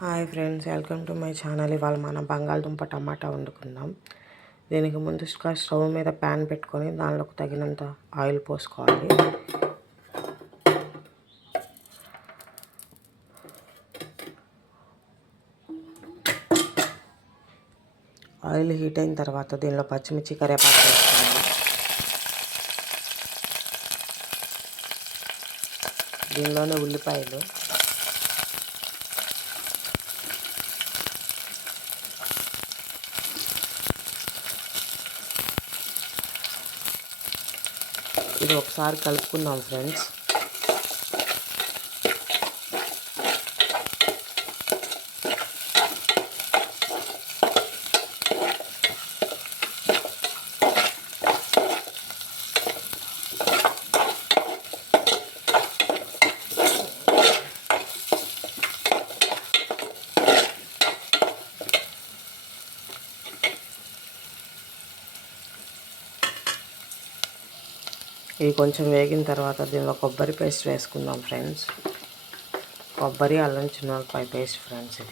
Hi friends, welcome to my channel. ఇవాళ మనం బంగాళదుంప టమాటా వండుకుందాం. దీనికి ముందుగా స్టవ్ మీద ప్యాన్ పెట్టుకొని దానిలోకి తగినంత ఆయిల్ పోసుకోవాలి. ఆయిల్ హీట్ అయిన తర్వాత దీనిలో పచ్చిమిర్చి, కరివేపాకు వేసుకోవాలి. దీనిలోనే ఉల్లిపాయలు, ఇది ఒకసారి కలుపుకుందాం ఫ్రెండ్స్. ఇది కొంచెం వేగిన తర్వాత దీనిలో కొబ్బరి పేస్ట్ వేసుకుందాం ఫ్రెండ్స్. కొబ్బరి, అల్లం, చిన్నపాయ పేస్ట్ ఫ్రెండ్స్.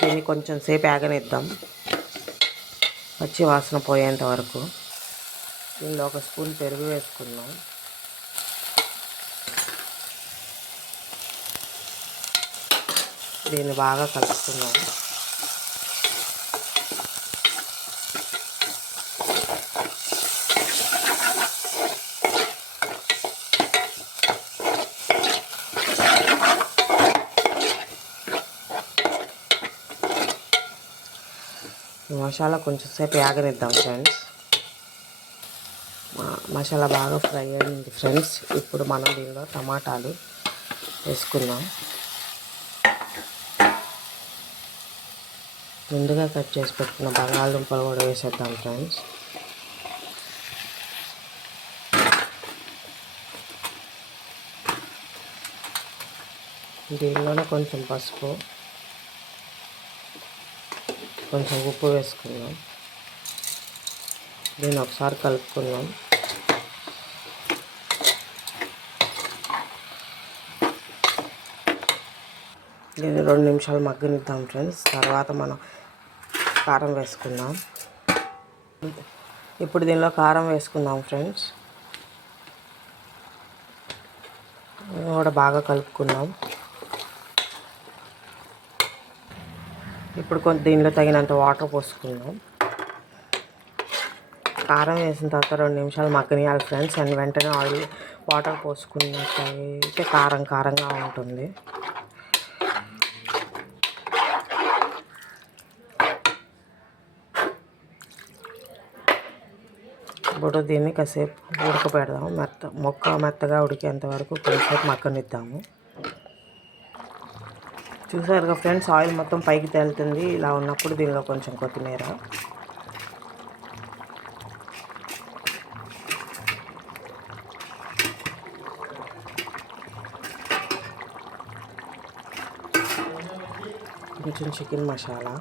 దీన్ని కొంచెం సేపు ఆగనిద్దాం, పచ్చి వాసన పోయేంత వరకు. దీనిలో ఒక స్పూన్ పెరుగు వేసుకుందాం. దీన్ని బాగా కలుపుకుందాం. మసాలా కొంచెం సేపు ఆగనిద్దాం ఫ్రెండ్స్. మసాలా బాగా ఫ్రై అయింది ఫ్రెండ్స్. ఇప్పుడు మనం దీనిలో టమాటాలు వేసుకుందాం. ముందుగా కట్ చేసి పెట్టుకున్న బంగాళదుంపలు కూడా వేసేద్దాం ఫ్రెండ్స్. దీనిలోనే కొంచెం పసుపు, కొంచెం ఉప్పు వేసుకుందాం. దీన్ని ఒకసారి కలుపుకుందాం. దీన్ని 2 నిమిషాలు మగ్గనిద్దాం ఫ్రెండ్స్. తర్వాత మనం కారం వేసుకుందాం. ఇప్పుడు దీనిలో కారం వేసుకుందాం ఫ్రెండ్స్. కూడా బాగా కలుపుకుందాం. ఇప్పుడు దీనిలో తగినంత వాటర్ పోసుకుందాం. కారం వేసిన తర్వాత 2 నిమిషాలు మగ్గనియాలి ఫ్రెండ్స్. అండ్ వెంటనే ఆయిల్ వాటర్ పోసుకున్నట్టయితే కారంగా ఉంటుంది. ఇప్పుడు దీన్ని కాసేపు ఉడకపెడదాం. మెత్తగా ఉడికేంత వరకు కొంచెంసేపు మగ్గనిద్దాము. చూసారుగా ఫ్రెండ్స్, ఆయిల్ మొత్తం పైకి తేలుతుంది. ఇలా ఉన్నప్పుడు దీనిలో కొంచెం కొత్తిమీర, కొంచెం చికెన్ మసాలా,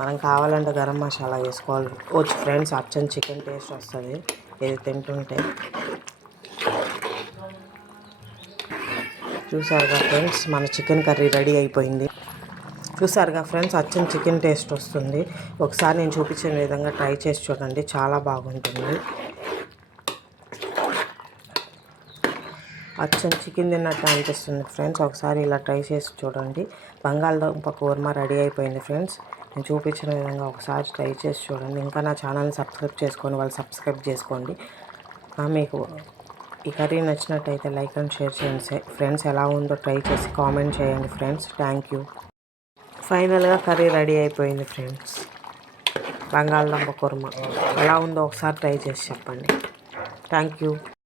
మనం కావాలంటే గరం మసాలా వేసుకోవచ్చు ఫ్రెండ్స్. అచ్చం చికెన్ టేస్ట్ వస్తుంది ఇది తింటుంటే. చూసారుగా ఫ్రెండ్స్, మన చికెన్ కర్రీ రెడీ అయిపోయింది. చూసారుగా ఫ్రెండ్స్, అచ్చం చికెన్ టేస్ట్ వస్తుంది. ఒకసారి నేను చూపించిన విధంగా ట్రై చేసి చూడండి, చాలా బాగుంటుంది. అచ్చం చికెన్ తిన్నట్టు అనిపిస్తుంది ఫ్రెండ్స్. ఒకసారి ఇలా ట్రై చేసి చూడండి. బంగాళదుంప కూర్మా రెడీ అయిపోయింది ఫ్రెండ్స్. నేను చూపించిన విధంగా ఒకసారి ట్రై చేసి చూడండి. ఇంకా నా ఛానల్ని సబ్స్క్రైబ్ చేసుకోండి, వాళ్ళు సబ్స్క్రైబ్ చేసుకోండి. మీకు ఈ కర్రీ నచ్చినట్టయితే లైక్ అండ్ షేర్ చేయండి ఫ్రెండ్స్. ఎలా ఉందో ట్రై చేసి కామెంట్ చేయండి ఫ్రెండ్స్. Thank you. ఫైనల్గా కర్రీ రెడీ అయిపోయింది ఫ్రెండ్స్. బంగాళదుంప కూర్మా ఎలా ఉందో ఒకసారి ట్రై చేసి చెప్పండి. Thank you.